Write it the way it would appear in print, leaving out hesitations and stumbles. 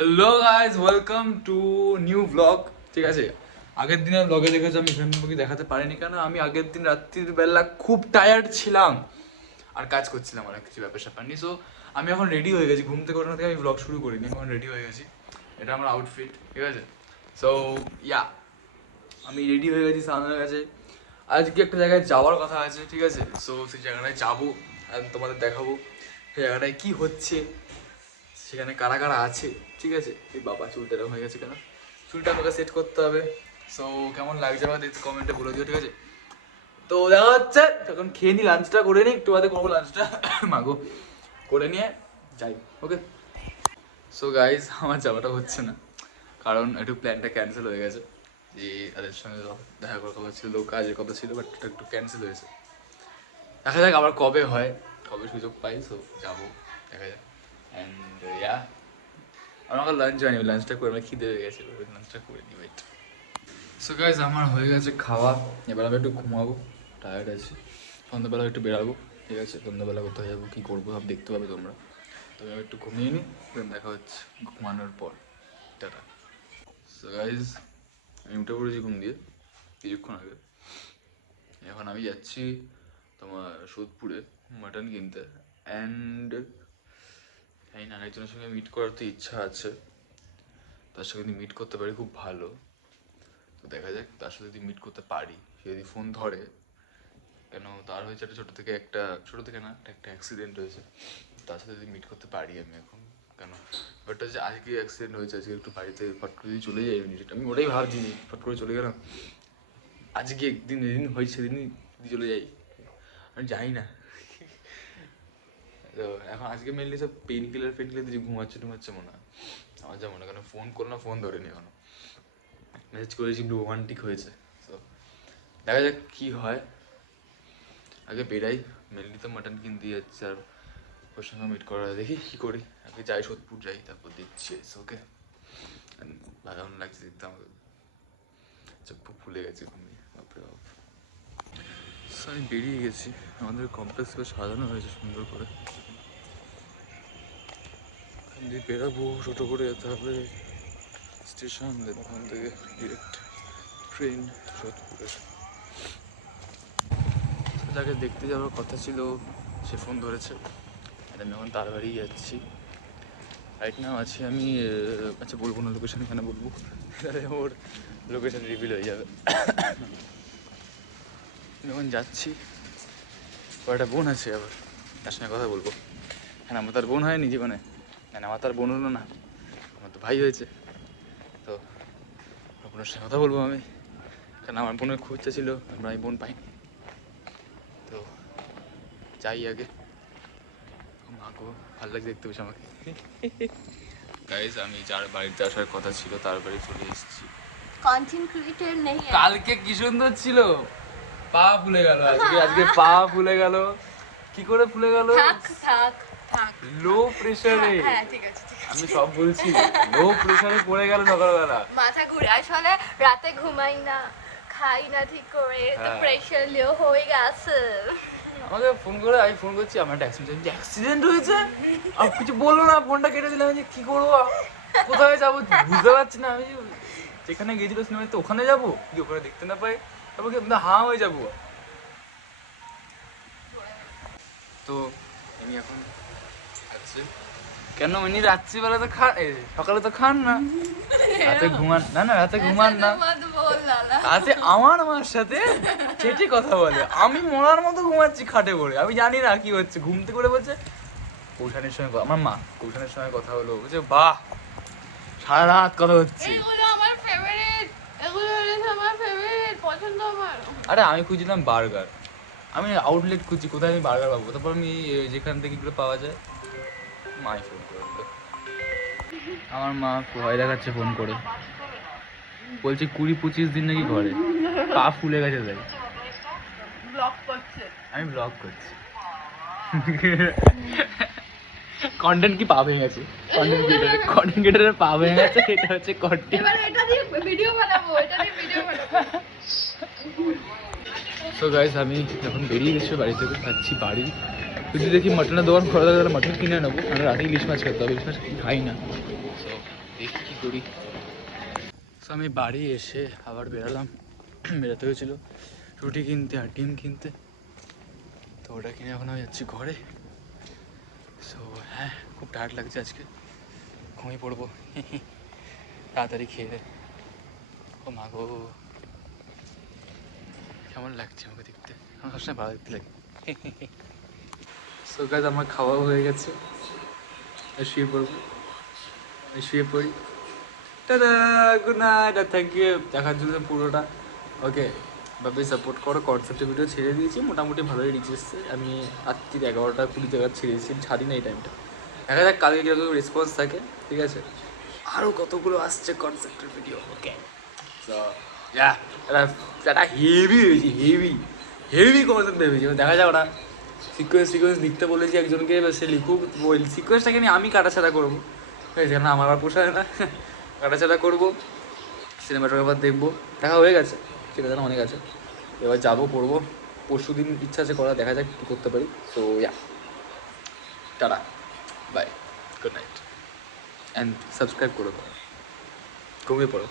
Hello guys, welcome to new blog. ঠিক আছে, আগের দিনের ব্লগে দেখেছি আমি ফ্যামিলি দেখাতে পারিনি কেন আমি আগের দিন রাত্রির বেলা খুব টায়ার্ড ছিলাম আর কাজ করছিলাম অনেক কিছু ব্যাপার স্যাপার নিয়ে। সো আমি এখন রেডি হয়ে গেছি, ঘুম থেকে ওঠানো থেকে আমি ব্লগ শুরু করিনি, এখন রেডি হয়ে গেছি। এটা আমার আউটফিট, ঠিক আছে। সো ইয়া, আমি রেডি হয়ে গেছি, স্নান হয়ে গেছে। আজকে একটা জায়গায় যাওয়ার কথা আছে, ঠিক আছে। সো সেই জায়গাটায় যাবো আর তোমাদের দেখাবো সেই জায়গাটায় কী হচ্ছে, সেখানে কারা কারা আছে, ঠিক আছে। এই বাবা চুলটা এরকম হয়ে গেছে কেন, চুলটা আমাকে সেট করতে হবে। সো কেমন লাগছে আমাদের কমেন্টে বলে দিও, ঠিক আছে। তো দেখা হচ্ছে, এখন খেয়ে নি, লাঞ্চটা করে নিই, একটু বাদে করবো লাঞ্চটা মাগো, করে নিয়ে যাই, ওকে। সো গাইজ, আমার যাওয়াটা হচ্ছে না কারণ একটু প্ল্যানটা ক্যান্সেল হয়ে গেছে। যে তাদের সঙ্গে দেখা করার কথা ছিল, কাজের কথা ছিল, বাট এটা একটু ক্যান্সেল হয়েছে। দেখা যাক আবার কবে হয়, কবে সুযোগ পাই। সো যাবো, দেখা যাক। অ্যান্ড ইয়া, আমার লাঞ্চ হয়নি, লাঞ্চটা করে আমার খিদে হয়ে গেছে, লাঞ্চটা করে নিই, ওয়েট। সো গাইজ, আমার হয়ে গেছে খাওয়া, এবার আমি একটু ঘুমাবো, টায়ার্ড আছি। সন্ধ্যাবেলা একটু বেরাবো, ঠিক আছে। সন্ধ্যাবেলা কোথায় যাবো, কী করবো সব দেখতে পাবে তোমরা। তো আমি একটু ঘুমিয়ে নিই, দেখা হচ্ছে ঘুমানোর পর, টাটা। সো গাইজ, আমি উঠে পড়েছি ঘুম দিয়ে কিছুক্ষণ আগে। এখন আমি যাচ্ছি তোমার সোদপুরে মাটন কিনতে। অ্যান্ড এই না, একজনের সঙ্গে মিট করার তো ইচ্ছা আছে, তার সাথে যদি মিট করতে পারি খুব ভালো। তো দেখা যাক, তার সাথে যদি মিট করতে পারি, সে যদি ফোন ধরে, কেন তার হয়েছে একটা ছোটো থেকে না একটা অ্যাক্সিডেন্ট হয়েছে, তার সাথে যদি মিট করতে পারি আমি এখন। কেন ব্যাপারটা হচ্ছে, আজকে অ্যাক্সিডেন্ট হয়েছে, আজকে একটু বাড়িতে ফট করে যদি চলে যাই আমি ওটাই ভাবছি, ফট করে চলে গেলাম। আজকে একদিন যেদিন হয়েছে সেদিনই যদি চলে যাই, আমি জানি না। তো এখন আজকে মেনলি সব পেন কিলার দিয়ে ঘুমাচ্ছে মনে হয় আমার, যা মনে হয়। কেন ফোন করো না, ফোন ধরেনি এখনো, মেসেজ করেছি রোমান্টিক হয়েছে। তো দেখা যাক কী হয়, আগে বেরাই। মেনলি তো মাটন কিনতে যাচ্ছে, আর ওর সঙ্গে মিট করা, দেখি কী করি। আগে যাই, সোদপুর যাই, তারপর দেখছি। ওকে, ভালো লাগছে দেখতে আমাকে, চোখ ফুলে গেছে ঘুমিয়ে, বাপরে বাপ। আমি বেরিয়ে গেছি, আমাদের কমপ্লেক্স বেশ সাজানো হয়েছে সুন্দর করে। দিয়ে বেরাবো টোটো করে, তারপরে স্টেশন, দেন ওখান থেকে ডিরেক্ট ট্রেন সোদপুরে। যাকে দেখতে যাওয়ার কথা ছিল সে ফোন ধরেছে, আর আমি এখন তার বাড়িই যাচ্ছি। রাইট নাও আছি আমি, আচ্ছা বলবো না লোকেশান, কেন বলবো, তাহলে ওর লোকেশান রিভিল হয়ে যাবে। যখন যাচ্ছি, ওর একটা বোন আছে, আবার তার সঙ্গে কথা বলবো। হ্যাঁ, আমার তার বোন হয়নি জীবনে, হ্যাঁ আমার তার বোন হলো না, আমার তো ভাই হয়েছে। তো বোনের সঙ্গে কথা বলবো আমি, কারণ আমার বোনের খুব ইচ্ছা ছিল, আমরা আমি বোন পাইনি। তো যাই আগে, মাগো ভালো লাগছে দেখতে পেয়েছি আমাকে। গাইজ, আমি যার বাড়িতে আসার কথা ছিল তার বাড়ি চলে এসেছি। কন্টেন্ট ক্রিয়েটর নেই, কালকে কি সুন্দর ছিল, পা ফুলে গেল আজকে পা ফুলে গেল। কি করে ফুলে গেল? লো প্রেসারে, আমি সব বলছি, লো প্রেসারে পড়ে গেল সকালবেলা, মাথা ঘুরে। আসলে রাতে ঘুমাই না, খাই না ঠিক করে, তো প্রেসার লো হয়ে গেছে। আমাকে ফোন করে, আমি ফোন করছি, আমার একটা অ্যাক্সিডেন্ট হয়েছে, আর কিছু বললো না, ফোনটা কেটে দিলাম। আমি যে কি করবো, কোথায় যাবো বুঝতে পারছি না। আমি যেখানে গেছিল সিনেমা তো ওখানে যাবো, কি ওখানে দেখতে না পাই, তারপর কি হাঁ হয়ে যাবো। তো আমি এখন খাচ্ছি, কেন উনি রাত্রিবেলা তো খান, সকালে তো খান না, রাতে ঘুমান না, না রাতে ঘুমান না, রাতে আমার মার সাথে চেটে কথা বলে, আমি মরার মতো ঘুমাচ্ছি খাটে পড়ে, আমি জানি না কি হচ্ছে। ঘুমতে করে বলছে কৌশানের সঙ্গে, আমার মা কৌশানের সঙ্গে কথা হলো, বলছে বাহ সারা রাত কথা হচ্ছে। আরে আমি খুঁজছিলাম বার্গার, আমি আউটলেট খুঁজছি, কোথায় আমি বার্গার পাবো। তারপর আমি যেখান থেকে এগুলো পাওয়া যায়, মাই ফোন করে দিল। আমার মা ভয় দেখাচ্ছে ফোন করে, বলছে 20-25 দিন নাকি ঘরে, পা ফুলে গেছে তাই। আমি ব্লগ করছি, কন্টেন্ট কি পা ভেঙে গেছে, কন্টেন্ট ক্রিয়েটরের পা ভেঙে গেছে, এটা হচ্ছে কন্টেন্ট। সো গাইস, আমি এখন বেরিয়ে গেছি বাড়ি থেকে, খাচ্ছি বাড়ি। যদি দেখি মাটনের দোকান খোলা থাকে তাহলে মাটন কিনে নেবো, আমরা রাতে ইলিশ মাছ খেতে হবে, ইলিশ মাছ খাই না। সো দেখি কী করি। সো আমি বাড়ি এসে আবার বেরোতে হয়েছিল রুটি কিনতে আর ডিম কিনতে, তো ওটা কিনে এখন আমি যাচ্ছি ঘরে। সো হ্যাঁ, খুব টায়ার্ড লাগছে আজকে, ঘুমিয়ে পড়বো তাড়াতাড়ি খেয়ে দে। ও মা গো, কেমন লাগছে আমাকে দেখতে, আমার সবসময় ভালো দেখতে লাগে। সো গাইস, আমার খাওয়া হয়ে গেছে, শুয়ে পড়বো, শুয়ে পড়ি। টাটা, গুড নাইট, আর থ্যাংক ইউ দেখার জন্য পুরোটা। ওকে, ভাবে সাপোর্ট করো। কনসেপ্টের ভিডিও ছেড়ে দিয়েছি, মোটামুটি ভালোই রিচ এসছে। আমি রাত্রি 11টা 20 জায়গা ছেড়েছি, ছাড়ি না এই টাইমটা। দেখা যাক কালকে কীরকম রেসপন্স থাকে, ঠিক আছে। আরও কতগুলো আসছে কনসেপ্টের ভিডিও। ওকে, সো এটা হেভি হয়েছে, হেভি হেভি কনসেপ্ট ভেবেছি। দেখা যাক ওরা সিকোয়েন্স লিখতে বলেছি একজনকে, সে লিখুক। ওই সিকোয়েন্সটাকে নিয়ে আমি কাটাছাড়া করবো, ঠিক আছে, কেন আমার আর পোষায় না। কাটাছাড়া করবো, সিনেমাটোগ্রাফার দেখবো, দেখা হয়ে গেছে, সেটা যেন অনেক আছে। এবার যাবো, করবো। পরশু দিন ইচ্ছা আছে করা, দেখা যাক কী করতে পারি। So yeah, tata, bye, good night, and subscribe করে দাও, ঘুমিয়ে পড়ো।